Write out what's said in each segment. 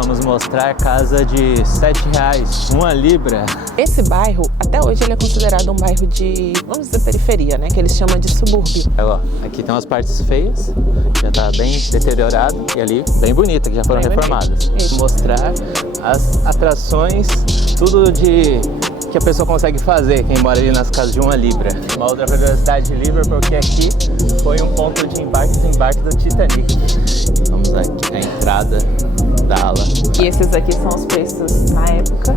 vamos mostrar casa de R$7, 1 libra. Esse bairro, até hoje, ele é considerado um bairro de, vamos dizer, periferia, né? Que eles chamam de subúrbio. Ó, aqui tem umas partes feias, já tá bem deteriorado, e ali bem bonita, que já foram reformadas. Mostrar as atrações, tudo que a pessoa consegue fazer, quem mora ali nas casas de 1 libra. Uma outra curiosidade de Liverpool, porque aqui foi um ponto de embarque e desembarque do Titanic. Vamos aqui, a entrada da ala. E esses aqui são os preços na época.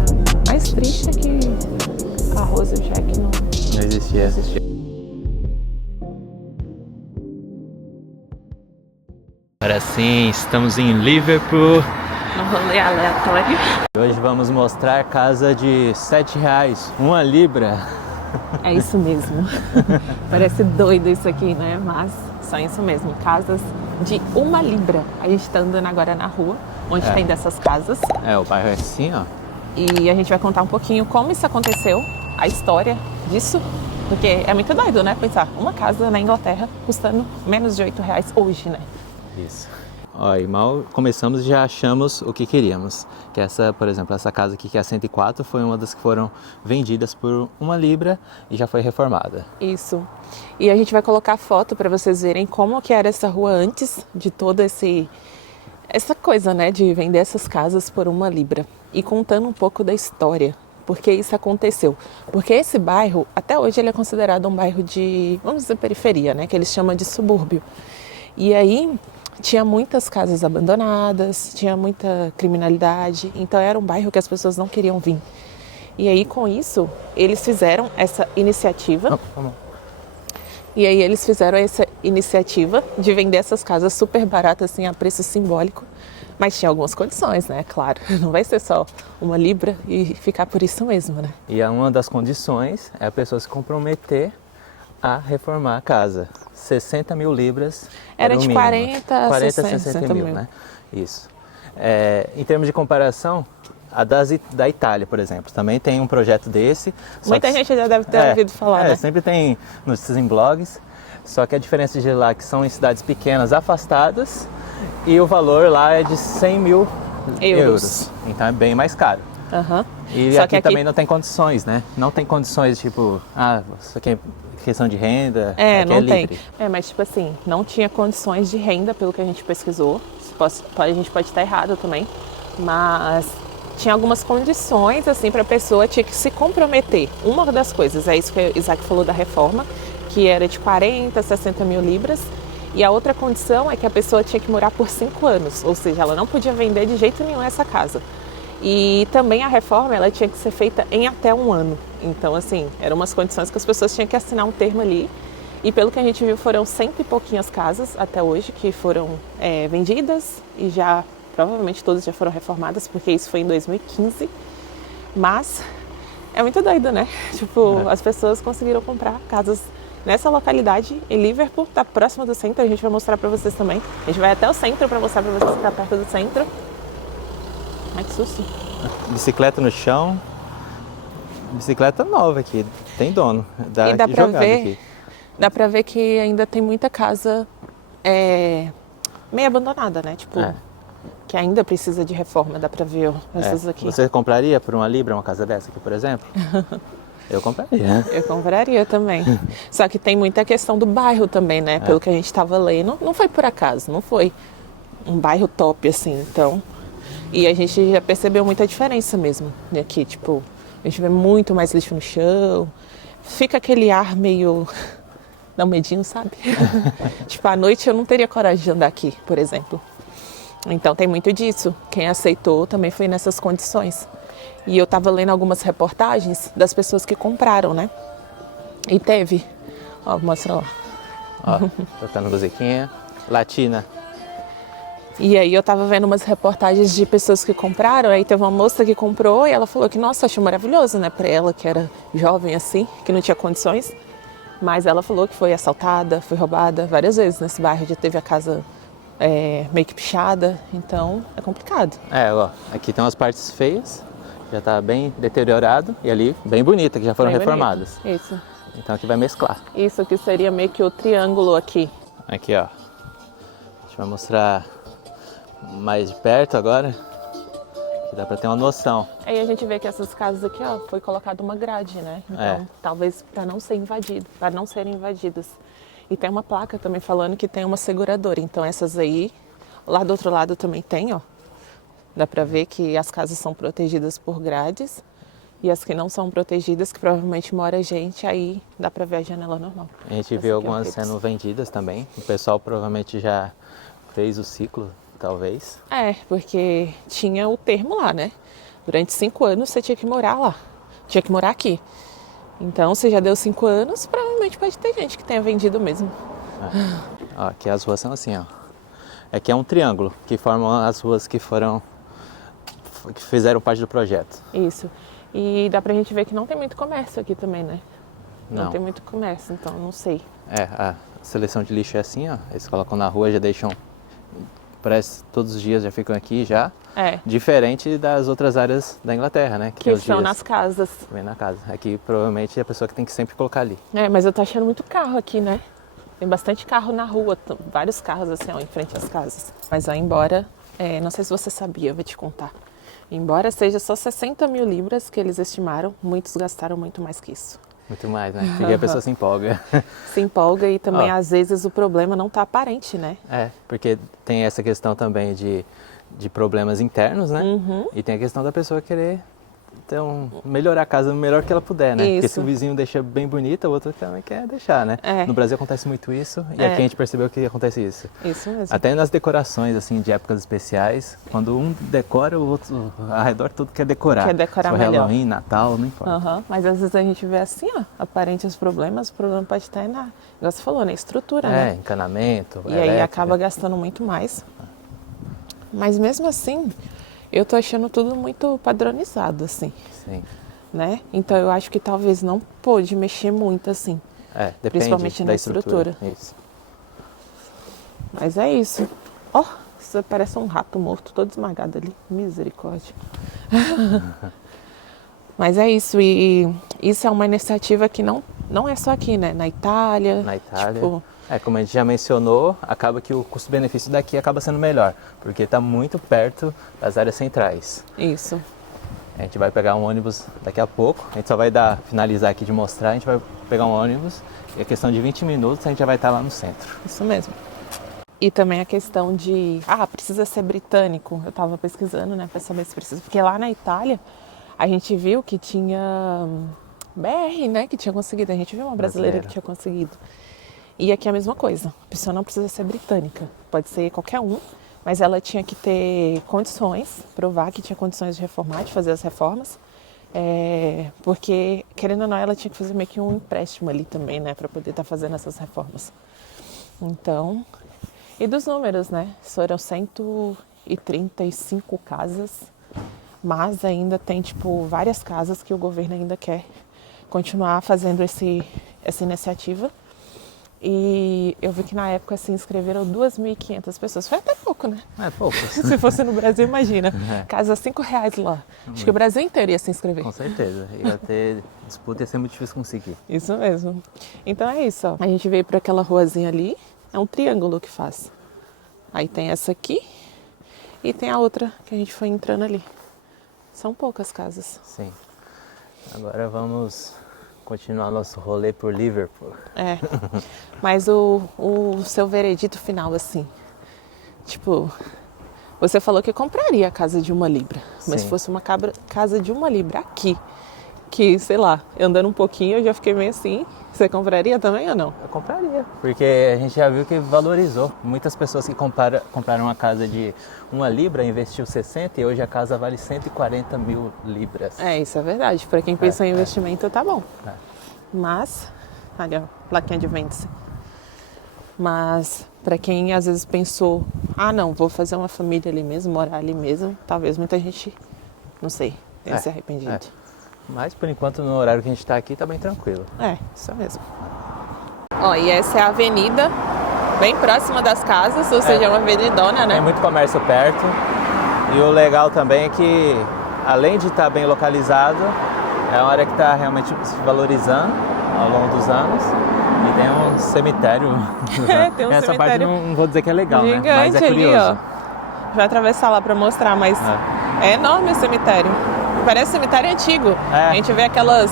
Mais triste é que a Rose e o Jack não existia. Agora sim, estamos em Liverpool. Um rolê aleatório. Hoje vamos mostrar casa de R$7, 1 libra. É isso mesmo. Parece doido isso aqui, né? Mas só isso mesmo, casas de 1 libra. A gente tá andando agora na rua, onde tem dessas casas. O bairro é assim, ó. E a gente vai contar um pouquinho como isso aconteceu, a história disso. Porque é muito doido, né? Pensar, uma casa na Inglaterra custando menos de R$8 hoje, né? Isso. Ó, e mal começamos já achamos o que queríamos. Que essa, por exemplo, essa casa aqui que é a 104 foi uma das que foram vendidas por 1 libra e já foi reformada. Isso. E a gente vai colocar foto para vocês verem como que era essa rua antes de toda essa coisa, né, de vender essas casas por 1 libra. E contando um pouco da história, porque isso aconteceu. Porque esse bairro, até hoje, ele é considerado um bairro de, vamos dizer, periferia, né, que eles chamam de subúrbio. E aí tinha muitas casas abandonadas, tinha muita criminalidade, então era um bairro que as pessoas não queriam vir. E aí com isso, eles fizeram essa iniciativa. E aí eles fizeram essa iniciativa de vender essas casas super baratas, assim, a preço simbólico. Mas tinha algumas condições, né? Claro, não vai ser só 1 libra e ficar por isso mesmo, né? E uma das condições é a pessoa se comprometer a reformar a casa. 60 mil libras era de mínimo. 40 a 60 mil, né? Isso. Em termos de comparação, da Itália, por exemplo, também tem um projeto desse. Muita gente já deve ter ouvido falar, né? Sempre tem notícias em blogs, só que a diferença de lá é que são em cidades pequenas, afastadas, e o valor lá é de 100 mil euros. Então é bem mais caro. Uhum. E só aqui também não tem condições, né? Não tem condições, tipo, isso aqui é questão de renda, não é tem. livre. Mas tipo assim, não tinha condições de renda, pelo que a gente pesquisou. A gente pode estar errado também, mas tinha algumas condições, assim, para a pessoa tinha que se comprometer. Uma das coisas, é isso que o Isaac falou da reforma, que era de 40 a 60 mil libras. E a outra condição é que a pessoa tinha que morar por 5 anos, ou seja, ela não podia vender de jeito nenhum essa casa. E também a reforma, ela tinha que ser feita em até 1 ano. Então, assim, eram umas condições que as pessoas tinham que assinar um termo ali. E pelo que a gente viu, foram 100 e pouquinhas casas até hoje que foram vendidas e já, provavelmente todas já foram reformadas, porque isso foi em 2015. Mas é muito doido, né? Tipo, as pessoas conseguiram comprar casas nessa localidade, em Liverpool, tá próximo do centro, a gente vai mostrar pra vocês também. A gente vai até o centro pra mostrar pra vocês que tá perto do centro. Ai, que susto. Bicicleta no chão. Bicicleta nova aqui, tem dono. E dá pra ver que ainda tem muita casa meio abandonada, né? Tipo, que ainda precisa de reforma, dá pra ver essas aqui. Você compraria por 1 libra uma casa dessa aqui, por exemplo? Eu compraria. Eu compraria também. Só que tem muita questão do bairro também, né? Pelo que a gente estava lendo, não foi por acaso, não foi um bairro top assim, então. E a gente já percebeu muita diferença mesmo aqui, tipo, a gente vê muito mais lixo no chão, fica aquele ar meio, dá um medinho, sabe? Tipo, à noite eu não teria coragem de andar aqui, por exemplo. Então tem muito disso, quem aceitou também foi nessas condições. E eu tava lendo algumas reportagens das pessoas que compraram, né? E teve, ó, mostra lá. Ó, tocando musiquinha, latina. E aí eu tava vendo umas reportagens de pessoas que compraram, aí teve uma moça que comprou e ela falou que, nossa, achou maravilhoso, né, pra ela que era jovem assim, que não tinha condições. Mas ela falou que foi assaltada, foi roubada várias vezes nesse bairro, já teve a casa meio que pichada, então é complicado. Ó, aqui tem umas partes feias, já tá bem deteriorado, e ali bem bonita, que já foram reformadas. Isso. Então aqui vai mesclar. Isso aqui seria meio que o triângulo aqui. Aqui, ó. A gente vai mostrar mais de perto agora. Que dá pra ter uma noção. Aí a gente vê que essas casas aqui, ó, foi colocada uma grade, né? Então, talvez para não ser invadido, para não serem invadidas. E tem uma placa também falando que tem uma seguradora. Então essas aí, lá do outro lado também tem, ó. Dá pra ver que as casas são protegidas por grades. E as que não são protegidas, que provavelmente mora gente, aí dá pra ver a janela normal. A gente viu algumas sendo vendidas também. O pessoal provavelmente já fez o ciclo, talvez. É, porque tinha o termo lá, né? Durante 5 anos você tinha que morar lá. Tinha que morar aqui. Então, se já deu 5 anos, provavelmente pode ter gente que tenha vendido mesmo. Ó, aqui as ruas são assim, ó. Aqui é um triângulo, que formam as ruas que fizeram parte do projeto. Isso. E dá pra gente ver que não tem muito comércio aqui também, né? Não Não tem muito comércio, então não sei. A seleção de lixo é assim, ó. Eles colocam na rua, já deixam... Parece todos os dias já ficam aqui já. Diferente das outras áreas da Inglaterra, né? Que estão nas casas. Vem na casa. Aqui provavelmente é a pessoa que tem que sempre colocar ali. Mas eu tô achando muito carro aqui, né? Tem bastante carro na rua, vários carros assim, ó, em frente às casas. Mas ó, embora, não sei se você sabia, eu vou te contar. Embora seja só 60 mil libras que eles estimaram, muitos gastaram muito mais que isso. Muito mais, né? Porque a pessoa se empolga. Se empolga e também às vezes o problema não tá aparente, né? Porque tem essa questão também de problemas internos, né? E tem a questão da pessoa querer melhorar a casa o melhor que ela puder, né? Isso. Porque se o vizinho deixa bem bonita, o outro também quer deixar, né? No Brasil acontece muito isso e aqui a gente percebeu que acontece isso. Isso mesmo. Até nas decorações, assim, de épocas especiais, quando um decora, o outro ao redor tudo quer decorar. Quer decorar melhor. Halloween, Natal, não importa. Mas às vezes a gente vê assim, ó, aparente os problemas, o problema pode estar igual você falou, na estrutura, né? Encanamento, E aí acaba gastando muito mais. Mas mesmo assim, eu tô achando tudo muito padronizado, assim. Sim. Né? Então eu acho que talvez não pôde mexer muito, assim. Depende principalmente na estrutura. Isso. Mas é isso. Ó, isso parece um rato morto, todo esmagado ali. Misericórdia. Mas é isso. E isso é uma iniciativa que não é só aqui, né? Na Itália. Na Itália. Tipo, como a gente já mencionou, acaba que o custo-benefício daqui acaba sendo melhor, porque está muito perto das áreas centrais. Isso. A gente vai pegar um ônibus daqui a pouco, a gente só vai finalizar aqui de mostrar, a gente vai pegar um ônibus e a questão de 20 minutos a gente já vai estar lá no centro. Isso mesmo. E também a questão de, precisa ser britânico. Eu estava pesquisando, né, para saber se precisa, porque lá na Itália a gente viu que tinha BR, né, que tinha conseguido, a gente viu uma brasileira que tinha conseguido. E aqui é a mesma coisa, a pessoa não precisa ser britânica, pode ser qualquer um, mas ela tinha que ter condições, provar que tinha condições de reformar, de fazer as reformas, porque, querendo ou não, ela tinha que fazer meio que um empréstimo ali também, né, para poder estar fazendo essas reformas. Então, e dos números, né, foram 135 casas, mas ainda tem, tipo, várias casas que o governo ainda quer continuar fazendo essa iniciativa. E eu vi que na época se inscreveram 2.500 pessoas. Foi até pouco, né? Pouco. Se fosse no Brasil, imagina. Casa R$5 lá. Acho que o Brasil inteiro ia se inscrever. Com certeza. Ia ter disputa, ia ser muito difícil conseguir. Isso mesmo. Então é isso, ó. A gente veio para aquela ruazinha ali. É um triângulo que faz. Aí tem essa aqui e tem a outra que a gente foi entrando ali. São poucas casas. Sim. Agora vamos continuar nosso rolê por Liverpool. Mas o seu veredito final, assim, tipo, você falou que compraria a casa de 1 libra, mas se fosse uma casa de 1 libra aqui, que, sei lá, andando um pouquinho eu já fiquei meio assim, você compraria também ou não? Eu compraria, porque a gente já viu que valorizou. Muitas pessoas que compraram uma casa de 1 libra, investiu 60 e hoje a casa vale 140 mil libras. Isso é verdade. Para quem pensou em investimento, tá bom. Mas, olha, plaquinha de vende-se. Mas, para quem às vezes pensou, não, vou fazer uma família ali mesmo, morar ali mesmo, talvez muita gente, não sei, tenha se arrependido. Mas, por enquanto, no horário que a gente está aqui, tá bem tranquilo. Isso mesmo. Ó, e essa é a avenida, bem próxima das casas, ou seja, é uma avenidona, né? Tem muito comércio perto. E o legal também é que, além de estar bem localizado, é uma área que está realmente se valorizando ao longo dos anos. E tem um cemitério. Tem um Essa cemitério parte não vou dizer que é legal, gigante, né? Mas é curioso. ali, ó. Vai atravessar lá para mostrar, mas É enorme o cemitério. Parece um cemitério antigo. A gente vê aquelas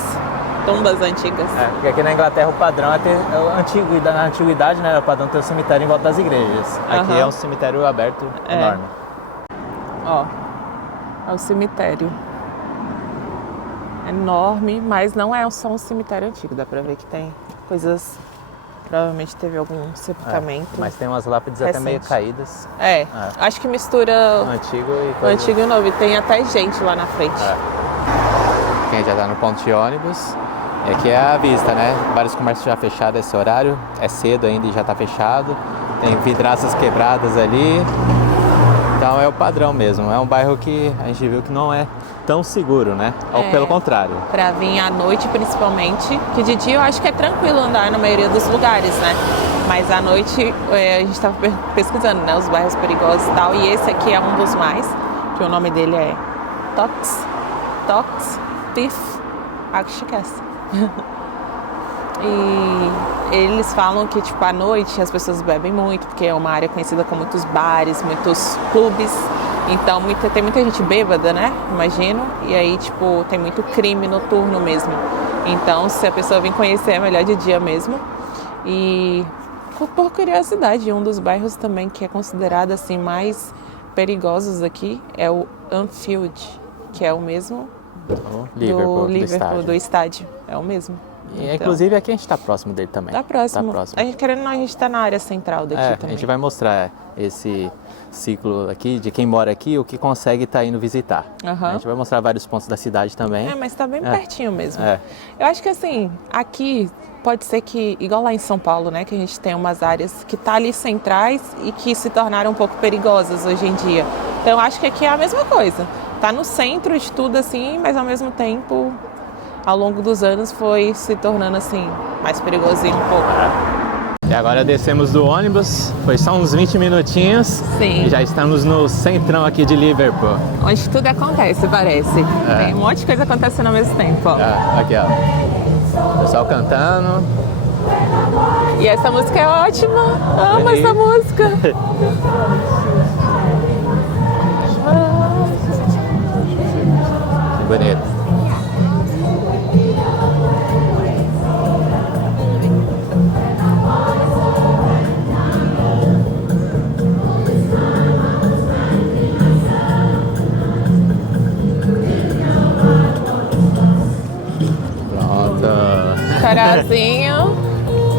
tumbas antigas. Porque aqui na Inglaterra o padrão na antiguidade, né? O padrão ter um cemitério em volta das igrejas. Aqui é um cemitério aberto enorme. Ó, é o cemitério. Enorme, mas não é só um cemitério antigo. Dá pra ver que tem coisas... Provavelmente teve algum sepultamento. Mas tem umas lápides até meio caídas. Acho que mistura o antigo o antigo e o novo. E tem até gente lá na frente. Aqui a gente já tá no ponto de ônibus. E aqui é a vista, né? Vários comércios já fechados esse horário. É cedo ainda e já tá fechado. Tem vidraças quebradas ali. Então é o padrão mesmo. É um bairro que a gente viu que não é tão seguro, né? Ou pelo contrário. Pra vir à noite, principalmente, que de dia eu acho que é tranquilo andar na maioria dos lugares, né? Mas à noite a gente tava pesquisando, né? Os bairros perigosos e tal. E esse aqui é um dos mais, que o nome dele é Toxteth, acho que é essa. E eles falam que, tipo, à noite as pessoas bebem muito, porque é uma área conhecida com muitos bares, muitos clubes. Então, tem muita gente bêbada, né? Imagino. E aí, tipo, tem muito crime noturno mesmo. Então, se a pessoa vir conhecer, é melhor de dia mesmo. E, por curiosidade, um dos bairros também que é considerado, assim, mais perigosos aqui é o Anfield, que é o mesmo do estádio. É o mesmo. E, então, inclusive aqui a gente está próximo dele também. Tá próximo. A gente, querendo ou não, a gente está na área central daqui também. A gente vai mostrar esse ciclo aqui, de quem mora aqui, o que consegue estar indo visitar. A gente vai mostrar vários pontos da cidade também. Mas está bem pertinho mesmo. Eu acho que assim, aqui pode ser que, igual lá em São Paulo, né, que a gente tem umas áreas que tá ali centrais e que se tornaram um pouco perigosas hoje em dia. Então eu acho que aqui é a mesma coisa. Tá no centro de tudo assim, mas ao mesmo tempo, ao longo dos anos foi se tornando assim, mais perigosinho um pouco. E agora descemos do ônibus, foi só uns 20 minutinhos. Sim. E já estamos no centrão aqui de Liverpool. Onde tudo acontece, parece. Tem um monte de coisa acontecendo ao mesmo tempo, ó. Aqui, ó. O pessoal cantando. E essa música é ótima. Amo essa música. Que bonito. Carazinho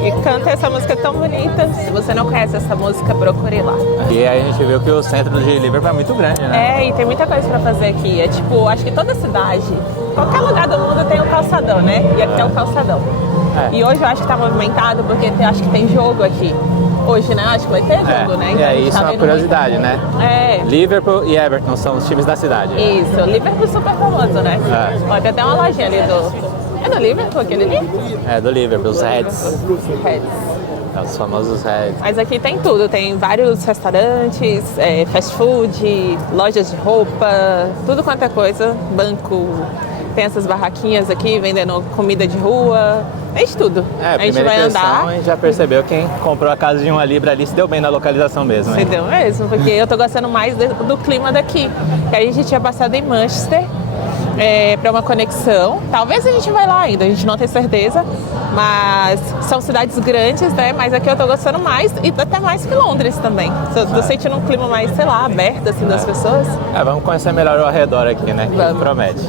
e canta essa música tão bonita. Se você não conhece essa música, procure lá. E aí a gente viu que o centro de Liverpool é muito grande, né? E tem muita coisa pra fazer aqui. É tipo, acho que toda cidade, qualquer lugar do mundo tem um calçadão, né? E aqui é um calçadão. E hoje eu acho que tá movimentado porque acho que tem jogo aqui. Hoje, né? Acho que vai ter jogo, né? Então, isso é uma curiosidade, né? Liverpool e Everton são os times da cidade. Isso, Liverpool é super famoso, né? Ó, tem até uma lojinha ali do... É do Liverpool aquele ali? É do Liverpool, os Reds. Reds. É, os famosos Reds. Mas aqui tem tudo, tem vários restaurantes, fast food, lojas de roupa, tudo quanto é coisa, banco. Tem essas barraquinhas aqui vendendo comida de rua, tem de tudo. A gente vai andar. A gente já percebeu quem comprou a casa de uma libra ali se deu bem na localização mesmo. Se deu mesmo, porque eu tô gostando mais do clima daqui. Que a gente tinha passado em Manchester. Para uma conexão. Talvez a gente vai lá ainda, a gente não tem certeza, mas são cidades grandes, né? Mas aqui eu tô gostando mais e até mais que Londres também. Tô sentindo um clima mais, sei lá, aberto assim das pessoas. Vamos conhecer melhor o arredor aqui, né? Que promete.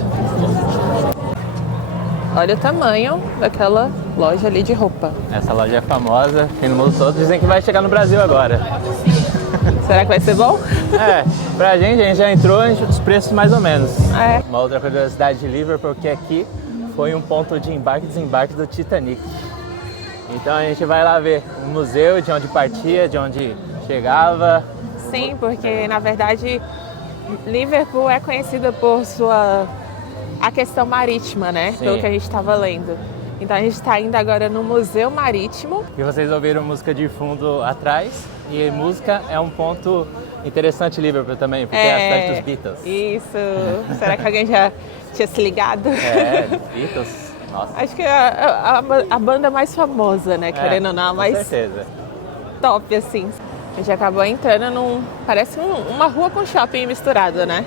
Olha o tamanho daquela loja ali de roupa. Essa loja é famosa, e no mundo todo dizem que vai chegar no Brasil agora. Será que vai ser bom? Pra gente, a gente já entrou os preços mais ou menos. Uma outra curiosidade de Liverpool, que aqui foi um ponto de embarque e desembarque do Titanic. Então a gente vai lá ver o museu, de onde partia, de onde chegava. Sim, porque na verdade Liverpool é conhecida por a questão marítima, né? Sim. Pelo que a gente estava lendo. Então a gente está indo agora no Museu Marítimo. E vocês ouviram música de fundo atrás. E música é um ponto interessante em Liverpool também, porque é a cidade dos Beatles. Isso! Será que alguém já tinha se ligado? Beatles. Nossa. Acho que é a banda mais famosa, né? Querendo ou não, mais certeza. Top, assim. A gente acabou entrando parece uma rua com shopping misturado, né?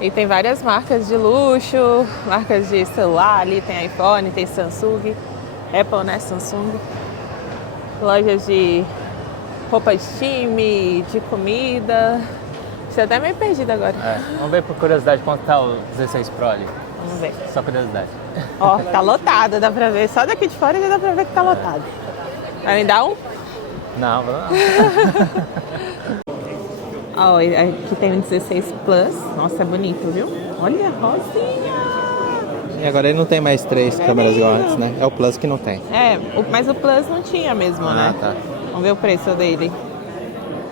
E tem várias marcas de luxo, marcas de celular, ali tem iPhone, tem Samsung, Apple, né, Samsung. Lojas de roupa de time, de comida. Estou até meio perdida agora. Vamos ver por curiosidade quanto tá o 16 Pro ali. Vamos ver. Só curiosidade. Ó, tá lotado, dá pra ver. Só daqui de fora já dá pra ver que tá lotado. Vai me dar um? Não, vou não. Ó, aqui tem um 16 Plus. Nossa, é bonito, viu? Olha, rosinha. E agora ele não tem mais 3 câmeras igual antes, né? É o Plus que não tem. Mas o Plus não tinha mesmo, né? Tá. Vamos ver o preço dele.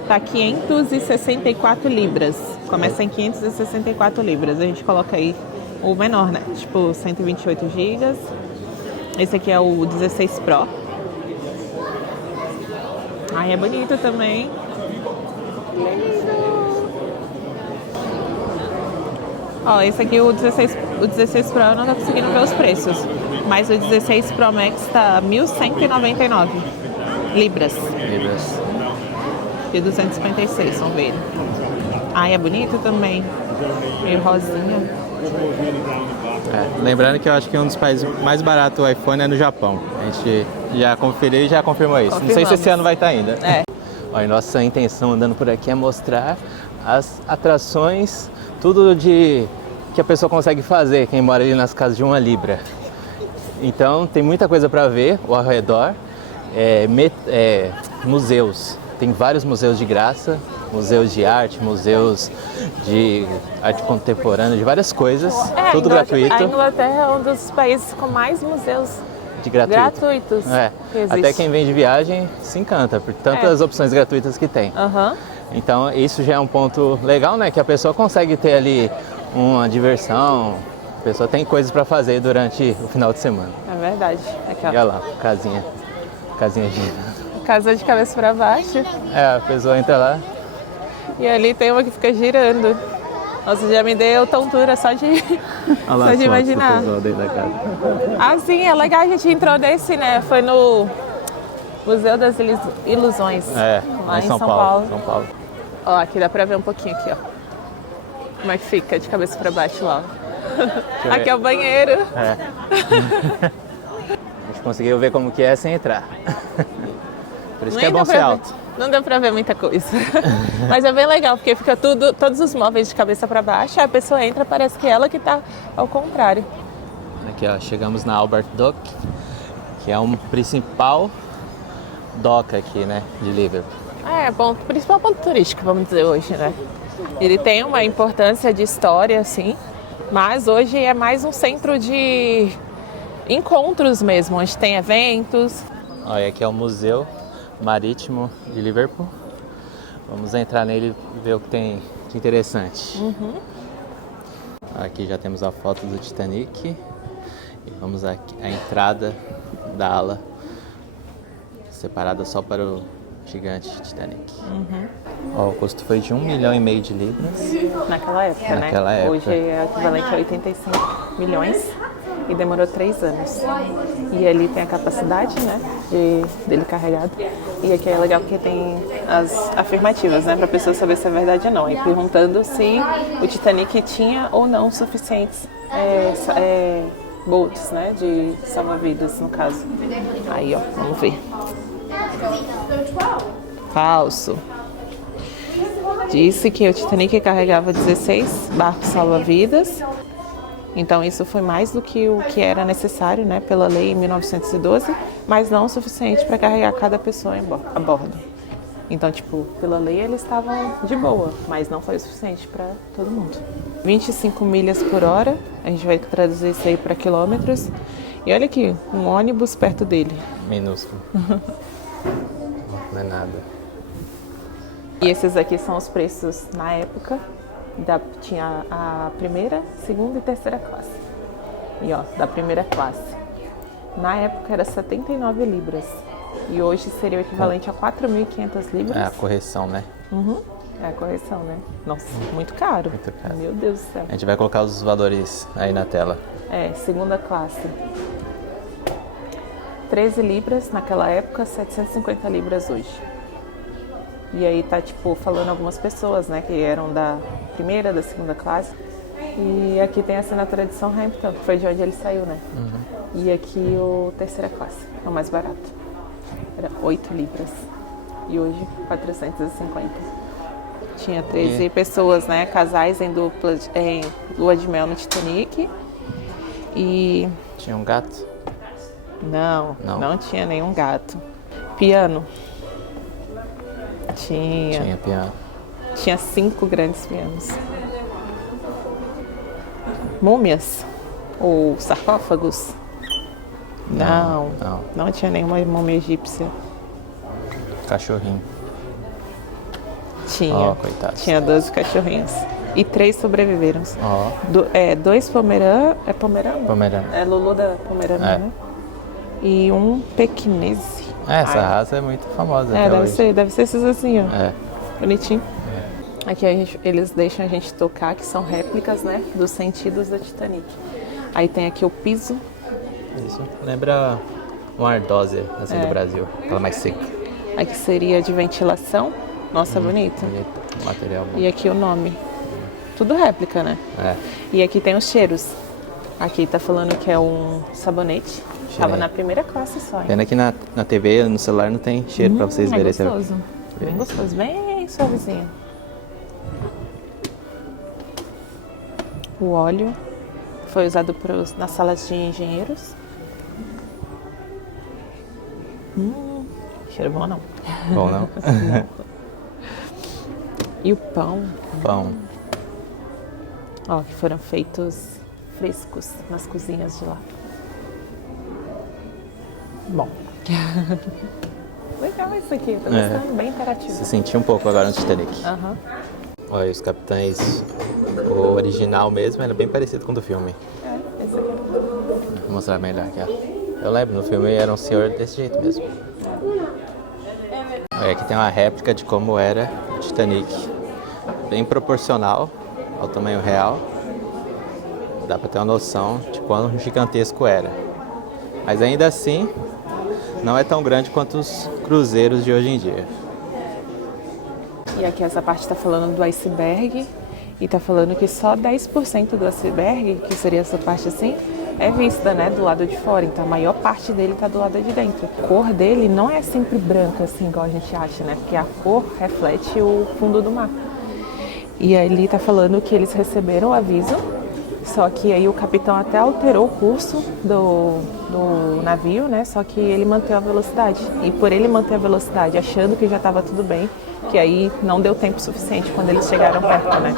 Tá 564 libras. Começa em 564 libras. A gente coloca aí o menor, né? Tipo, 128 gigas. Esse aqui é o 16 Pro. Ai, é bonito também. Ó, esse aqui, o 16 Pro, eu não tô conseguindo ver os preços. Mas o 16 Pro Max tá 1.199 libras. De 256, vamos ver. Ai, é bonito também. Meio rosinha. Lembrando que eu acho que um dos países mais baratos do iPhone é no Japão. A gente já conferiu e já confirmou isso. Não sei se esse ano vai estar ainda. Ó, e nossa intenção andando por aqui é mostrar as atrações, tudo que a pessoa consegue fazer, quem mora ali nas casas de 1 libra. Então tem muita coisa para ver ao redor. Museus. Tem vários museus de graça, museus de arte, museus de arte contemporânea, de várias coisas, tudo gratuito. A Inglaterra é um dos países com mais museus gratuitos. Até quem vem de viagem se encanta por tantas opções gratuitas que tem. Então isso já é um ponto legal, né? Que a pessoa consegue ter ali uma diversão, a pessoa tem coisas para fazer durante o final de semana. É verdade. Aqui, ó. Olha lá, casinha de... Casa de cabeça para baixo. A pessoa entra lá. E ali tem uma que fica girando. Nossa, já me deu tontura só de imaginar. Dentro da casa. Sim, é legal. A gente entrou nesse, né? Foi no Museu das Ilusões. Lá em São Paulo. Ó, aqui dá pra ver um pouquinho aqui, ó. Como é que fica de cabeça para baixo lá. Aqui é o banheiro. A gente conseguiu ver como que é sem entrar. Por isso que é bom ser alto. Não deu pra ver muita coisa. Mas é bem legal, porque fica todos os móveis de cabeça para baixo, aí a pessoa entra, parece que é ela que tá ao contrário. Aqui, ó, chegamos na Albert Dock, que é um principal dock aqui, né, de Liverpool. Principal ponto turístico, vamos dizer hoje, né? Ele tem uma importância de história, assim, mas hoje é mais um centro de encontros mesmo, onde tem eventos. Olha, aqui é o Museu Marítimo de Liverpool. Vamos entrar nele e ver o que tem de interessante. Aqui já temos a foto do Titanic. E vamos aqui a entrada da ala separada só para o gigante Titanic. Ó, o custo foi de 1,5 milhão de libras. Naquela época, né? Hoje é equivalente a 85 milhões. E demorou 3 anos. E ali tem a capacidade, né, dele carregado. E aqui é legal porque tem as afirmativas, né, para a pessoa saber se é verdade ou não. E perguntando se o Titanic tinha ou não suficientes boats, né, de salva-vidas, no caso. Aí, ó, vamos ver. Falso. Disse que o Titanic carregava 16 barcos salva-vidas. Então isso foi mais do que o que era necessário, né, pela lei em 1912, mas não o suficiente para carregar cada pessoa a bordo. Então, tipo, pela lei eles estavam de boa, mas não foi o suficiente para todo mundo. 25 milhas por hora, a gente vai traduzir isso aí para quilômetros. E olha aqui, um ônibus perto dele. Minúsculo. Não é nada. E esses aqui são os preços na época. Tinha a primeira, segunda e terceira classe. E ó, da primeira classe. Na época era 79 libras. E hoje seria o equivalente a 4.500 libras. É a correção, né? É a correção, né? Nossa, muito caro. Muito caro. Meu Deus do céu. A gente vai colocar os valores aí na tela. Segunda classe. 13 libras naquela época, 750 libras hoje. E aí tá, tipo, falando algumas pessoas, né, que eram da primeira, da segunda classe. E aqui tem a assinatura de Southampton, que foi de onde ele saiu, né? E aqui o terceira classe, é o mais barato. Era 8 libras. E hoje, 450. Tinha 13 pessoas, né? Casais em lua de mel no Titanic. E... Tinha um gato? Não tinha nenhum gato. Piano. Tinha piano. Tinha 5 grandes pianos. Múmias? Ou sarcófagos? Não tinha nenhuma múmia egípcia. Cachorrinho. Tinha. Coitado. Tinha 12 cachorrinhos. E 3 sobreviveram. 2 Pomerã. É Pomerã? Pomerã. É Lulu da Pomerânia, né? E um pequinese. Essa raça é muito famosa. Deve ser esses assim, ó. Bonitinho. Aqui eles deixam a gente tocar, que são réplicas, né? Dos sentidos da Titanic. Aí tem aqui o piso. Isso. Lembra uma ardósia, assim, do Brasil. Aquela mais seca. Aqui seria de ventilação. Nossa, bonito. Bonito. Material bom. E aqui o nome. Tudo réplica, né? E aqui tem os cheiros. Aqui tá falando que é um sabonete. Tava na primeira classe só. Pena que na TV, no celular, não tem cheiro pra vocês verem. Gostoso. Bem gostoso. Bem suavezinho. O óleo foi usado nas salas de engenheiros. Cheiro bom não. Bom não? E o pão. Pão. Ó, que foram feitos frescos nas cozinhas de lá. Bom. Legal isso aqui, tô gostando, bem interativo. Se senti um pouco agora no Titanic. Olha, os capitães, o original mesmo, era bem parecido com o do filme. Esse aqui. Vou mostrar melhor aqui, ó. Eu lembro, no filme era um senhor desse jeito mesmo. Olha, aqui tem uma réplica de como era o Titanic. Bem proporcional ao tamanho real. Dá pra ter uma noção de quão gigantesco era. Mas ainda assim, não é tão grande quanto os cruzeiros de hoje em dia. E aqui essa parte está falando do iceberg e está falando que só 10% do iceberg, que seria essa parte assim, é vista, né, do lado de fora. Então a maior parte dele está do lado de dentro. A cor dele não é sempre branca assim, igual a gente acha, né? Porque a cor reflete o fundo do mar. E ali está falando que eles receberam o aviso, só que aí o capitão até alterou o curso do navio, né? Só que ele manteve a velocidade. E por ele manter a velocidade, achando que já estava tudo bem, que aí não deu tempo suficiente quando eles chegaram perto, né?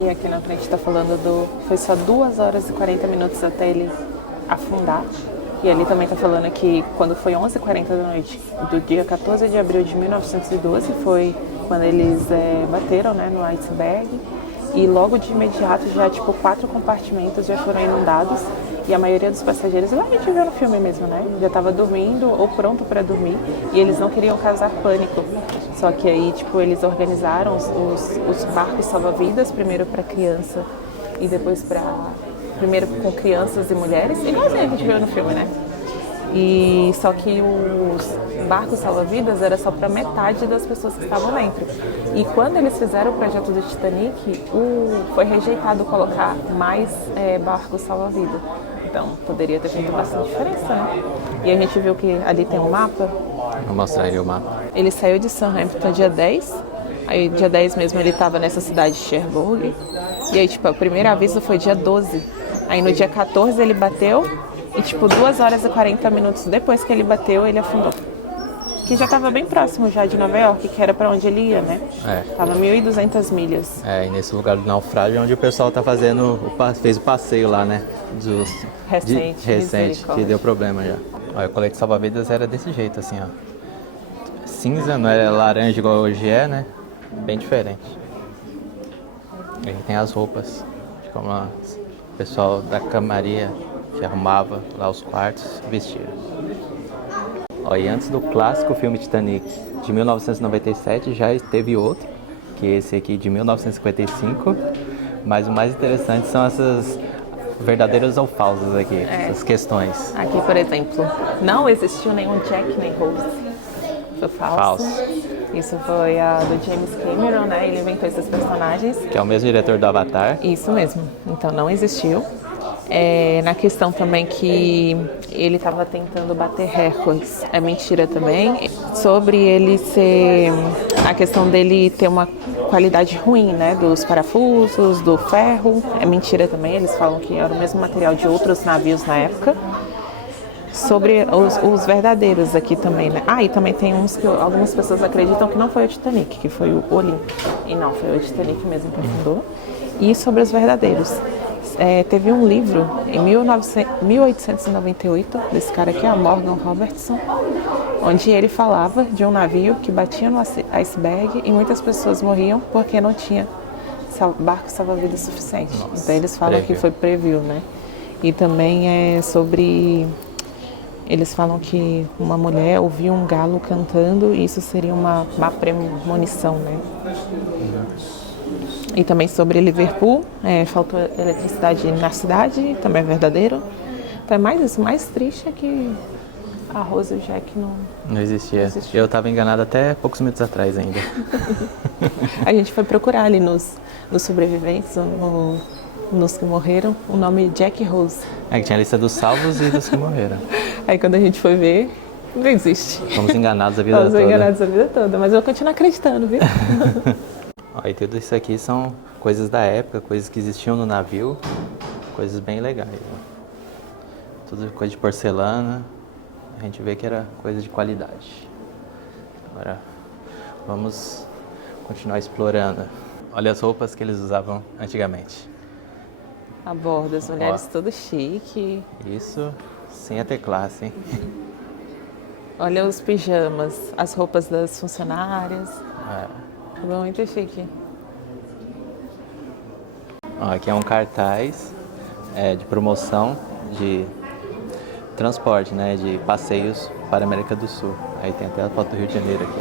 E aqui na frente está falando foi só 2 horas e 40 minutos até ele afundar. E ali também está falando que quando foi 11h40 da noite do dia 14 de abril de 1912, foi quando eles bateram, né, no iceberg. E logo de imediato já, 4 compartimentos já foram inundados. E a maioria dos passageiros, lá a gente viu no filme mesmo, né? Já estava dormindo ou pronto para dormir. E eles não queriam causar pânico. Só que aí, eles organizaram os barcos salva-vidas, primeiro para criança e depois primeiro com crianças e mulheres. Igualzinho a gente viu no filme, né? E só que os barcos salva-vidas era só para metade das pessoas que estavam dentro. E quando eles fizeram o projeto do Titanic, foi rejeitado colocar mais barcos salva-vidas. Então poderia ter feito bastante diferença, né? E a gente viu que ali tem um mapa. Vou mostrar ele o mapa. Ele saiu de Southampton dia 10. Aí dia 10 mesmo ele estava nessa cidade de Cherbourg. E aí, o primeiro aviso foi dia 12. Aí no dia 14 ele bateu. E 2 horas e 40 minutos depois que ele bateu, ele afundou. Que já estava bem próximo já de Nova York, que era para onde ele ia, né? Tava 1.200 milhas. E nesse lugar do naufrágio é onde o pessoal tá fez o passeio lá, né? Recente, que deu problema já. Olha, o colete salva-vidas era desse jeito, assim, ó. Cinza, não era laranja igual hoje né? Bem diferente. E aí tem as roupas, de como o pessoal da camaria que arrumava lá os quartos vestia. E antes do clássico filme Titanic de 1997 já teve outro, que é esse aqui de 1955, mas o mais interessante são essas verdadeiras ou falsas aqui, essas questões. Aqui, por exemplo, não existiu nenhum Jack nem Rose. Foi falso. Isso foi a do James Cameron, né? Ele inventou esses personagens. Que é o mesmo diretor do Avatar. Isso mesmo. Então não existiu. Na questão também que ele estava tentando bater recordes, é mentira também. Sobre ele ser, a questão dele ter uma qualidade ruim, né, dos parafusos, do ferro, é mentira também. Eles falam que era o mesmo material de outros navios na época. Sobre os verdadeiros aqui também, né? E também tem uns que algumas pessoas acreditam que não foi o Titanic, que foi o Olímpio. E não, foi o Titanic mesmo que afundou. E sobre os verdadeiros. Teve um livro em 1898, desse cara aqui, Morgan Robertson, onde ele falava de um navio que batia no iceberg e muitas pessoas morriam porque não tinha barco salva-vidas suficiente. Nossa, então eles falam que foi preview, né? E também é sobre... Eles falam que uma mulher ouviu um galo cantando e isso seria uma má premonição, né? E também sobre Liverpool, faltou eletricidade na cidade, também é verdadeiro. Então é mais isso, mais triste é que a Rose e o Jack não existia. Eu estava enganado até poucos minutos atrás ainda. A gente foi procurar ali nos sobreviventes, nos que morreram, o nome Jack e Rose. Que tinha a lista dos salvos e dos que morreram. Aí quando a gente foi ver, não existe. Fomos enganados a vida toda. Fomos enganados a vida toda, mas eu continuo acreditando, viu? E tudo isso aqui são coisas da época, coisas que existiam no navio, coisas bem legais. Né? Tudo coisa de porcelana, a gente vê que era coisa de qualidade. Agora vamos continuar explorando. Olha as roupas que eles usavam antigamente. A bordo, as mulheres tudo chique. Isso, sem ter classe, hein? Olha os pijamas, as roupas das funcionárias. Muito chique. Aqui é um cartaz de promoção de transporte, né, de passeios para a América do Sul. Aí tem até a foto do Rio de Janeiro aqui,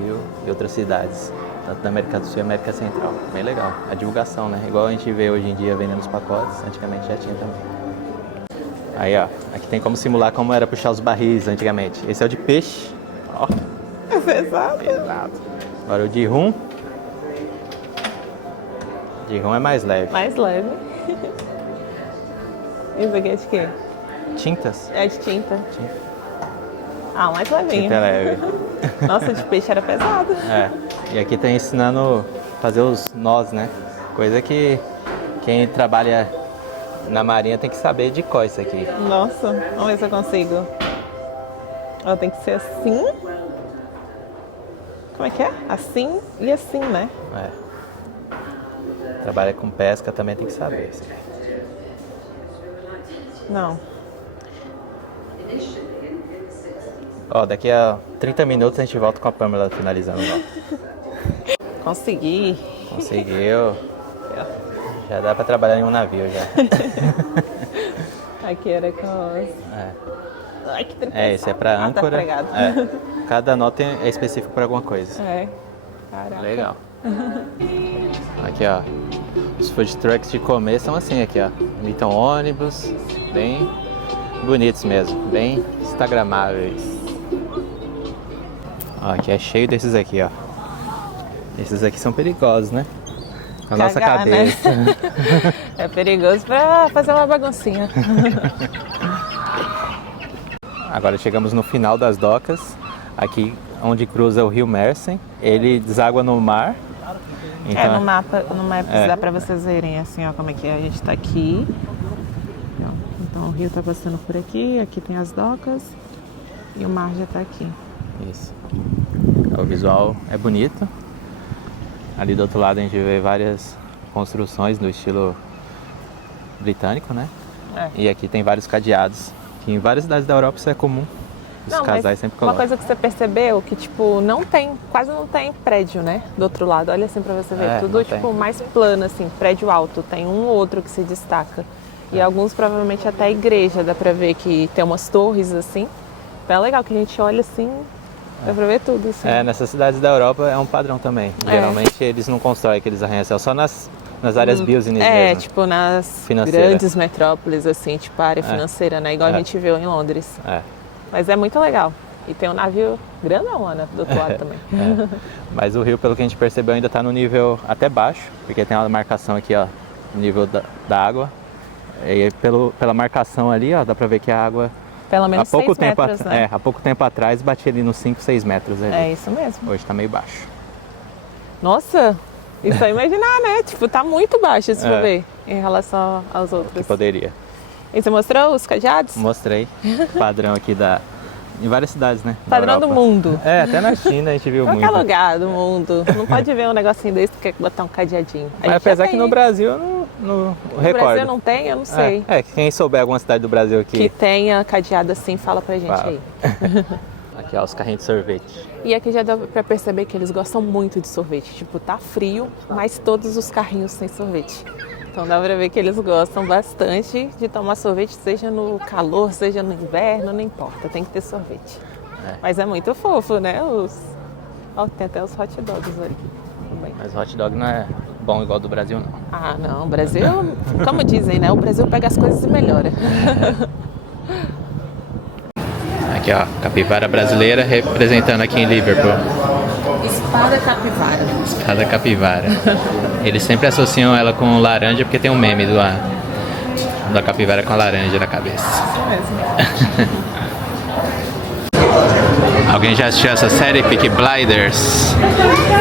Rio e outras cidades, tanto da América do Sul e América Central. Bem legal. A divulgação, né? Igual a gente vê hoje em dia vendendo os pacotes, antigamente já tinha também. Aí, aqui tem como simular como era puxar os barris antigamente. Esse é o de peixe. É pesado. Agora o de rum. De rum é mais leve. Mais leve. Isso aqui é de quê? Tintas? É de tinta. Mais levinho. Tinta leve. Nossa, de peixe era pesado. E aqui tá ensinando a fazer os nós, né? Coisa que quem trabalha na marinha tem que saber de cor isso aqui. Nossa, vamos ver se eu consigo. Tem que ser assim. Como é que é? Assim e assim, né? Trabalha com pesca também tem que saber. Não. Daqui a 30 minutos a gente volta com a Pamela finalizando. Consegui. Conseguiu. Já dá pra trabalhar em um navio já. Aqui era com... Ai, que tristeza. Esse é pra âncora. Tá Cada nota é específico para alguma coisa. Caraca. Legal. Aqui, os food trucks de comer são assim aqui, imitam ônibus, bem bonitos mesmo, bem instagramáveis. Aqui é cheio desses aqui, Esses aqui são perigosos, né? A nossa cabeça. Né? É perigoso pra fazer uma baguncinha. Agora chegamos no final das docas, aqui onde cruza o rio Mersey. Ele deságua no mar. Então, no mapa dá pra vocês verem assim, como é que é. A gente tá aqui. Então o rio tá passando por aqui, aqui tem as docas e o mar já tá aqui. Isso. O visual é bonito. Ali do outro lado a gente vê várias construções no estilo britânico, né? E aqui tem vários cadeados. Que em várias cidades da Europa isso é comum. Os casais sempre colocam. Uma coisa que você percebeu que quase não tem prédio, né? Do outro lado, olha assim pra você ver. Tudo mais plano, assim, prédio alto. Tem um ou outro que se destaca. E alguns provavelmente até a igreja, dá pra ver que tem umas torres assim. Então é legal que a gente olha assim, dá pra ver tudo assim. Nessas cidades da Europa é um padrão também. Geralmente eles não constroem aqueles arranha-céus, só nas áreas business mesmo. Tipo nas grandes metrópoles, assim, tipo a área financeira, né? Igual a gente viu em Londres. Mas é muito legal. E tem um navio grandão lá do outro lado também. Mas o rio, pelo que a gente percebeu, ainda está no nível até baixo, porque tem uma marcação aqui, ó, no nível da água. E pela marcação ali, ó, dá pra ver que a água Pelo menos 6 metros, né? há pouco tempo atrás batia ali nos 5, 6 metros ali. É isso mesmo. Hoje tá meio baixo. Nossa, isso é imaginar, né? Tipo, tá muito baixo, se for ver, em relação aos outros. Que poderia. E você mostrou os cadeados? Mostrei. Padrão aqui em várias cidades, né? Padrão do mundo. É, até na China a gente viu muito. Qualquer lugar do mundo. Não pode ver um negocinho desse que quer botar um cadeadinho. Mas apesar que no Brasil eu não recordo. No Brasil não tem? Eu não sei. Quem souber alguma cidade do Brasil aqui. Que tenha cadeado assim, fala pra gente aí. Aqui, ó, os carrinhos de sorvete. E aqui já dá pra perceber que eles gostam muito de sorvete. Tipo, tá frio, mas todos os carrinhos têm sorvete. Então dá pra ver que eles gostam bastante de tomar sorvete, seja no calor, seja no inverno, não importa, tem que ter sorvete. Mas é muito fofo, né? Tem até os hot dogs ali também. Mas hot dog não é bom igual do Brasil, não. Ah, não, o Brasil, como dizem, né? O Brasil pega as coisas e melhora. Aqui, ó, capivara brasileira representando aqui em Liverpool. Espada capivara. Espada capivara. Eles sempre associam ela com laranja porque tem um meme da capivara com a laranja na cabeça. Isso mesmo. Alguém já assistiu essa série, Peaky Blinders?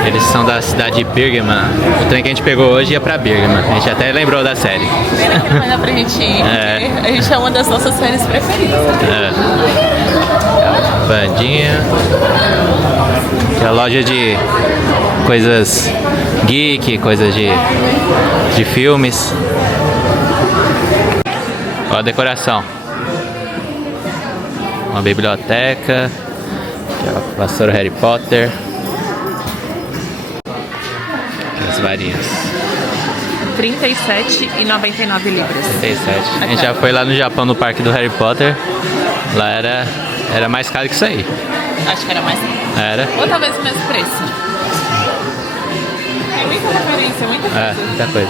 Eles são da cidade de Birmingham. O trem que a gente pegou hoje ia pra Birmingham. A gente até lembrou da série. Pena que não dá pra gente ir, porque a gente é uma das nossas séries preferidas. Bandinha. Que é a loja de coisas geek, coisas de filmes. Olha a decoração. Uma biblioteca. Aqui, ó, vassoura Harry Potter. Aqui as varinhas. 37,99 libras. 37. A gente já foi lá no Japão, no parque do Harry Potter. Lá era mais caro que isso aí. Acho que era mais. Era? Ou talvez o mesmo preço. Tem muita referência, muita coisa. Muita coisa.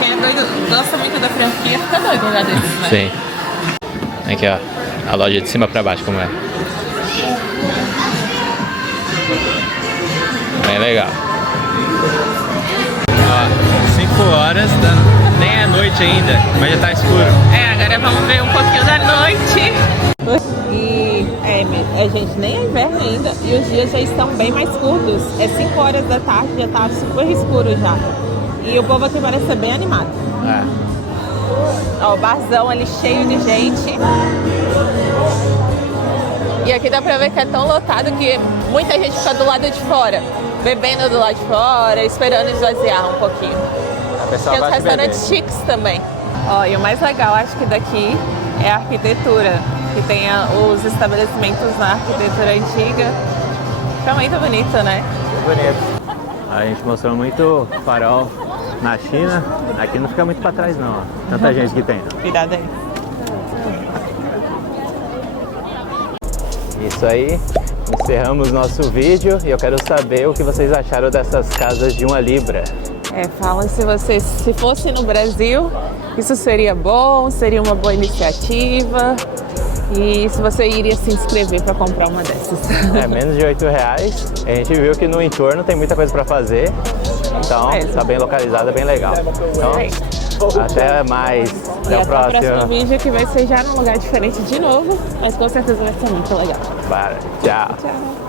Quem é doido, gosta muito da franquia, fica doido um lugar desses, né? Sim. Aqui, ó. A loja de cima pra baixo, como é. Bem legal. Ó, 5 horas, nem é noite ainda, mas já tá escuro. Agora vamos ver um pouquinho da noite. Gente, nem é inverno ainda e os dias já estão bem mais curtos. É 5 horas da tarde, já tá super escuro já. E o povo aqui parece ser bem animado. Ó, o barzão ali cheio de gente. E aqui dá pra ver que é tão lotado que muita gente fica do lado de fora, bebendo do lado de fora, esperando esvaziar um pouquinho. Tem os restaurantes chiques também. Ó, e o mais legal, acho que daqui é a arquitetura, que tem os estabelecimentos na arquitetura antiga. Fica muito bonito, né? Bonito. A gente mostrou muito farol na China, aqui não fica muito pra trás não, ó. Tanta gente que tem. Cuidado aí. Isso aí, encerramos nosso vídeo e eu quero saber o que vocês acharam dessas casas de 1 libra. Fala se fosse no Brasil, isso seria bom, seria uma boa iniciativa. E se você iria se inscrever para comprar uma dessas. Menos de R$8. A gente viu que no entorno tem muita coisa para fazer. Então, tá bem localizada, bem legal. Então, até mais. Até o próximo vídeo, que vai ser já num lugar diferente de novo. Mas com certeza vai ser muito legal. Tchau. Tchau.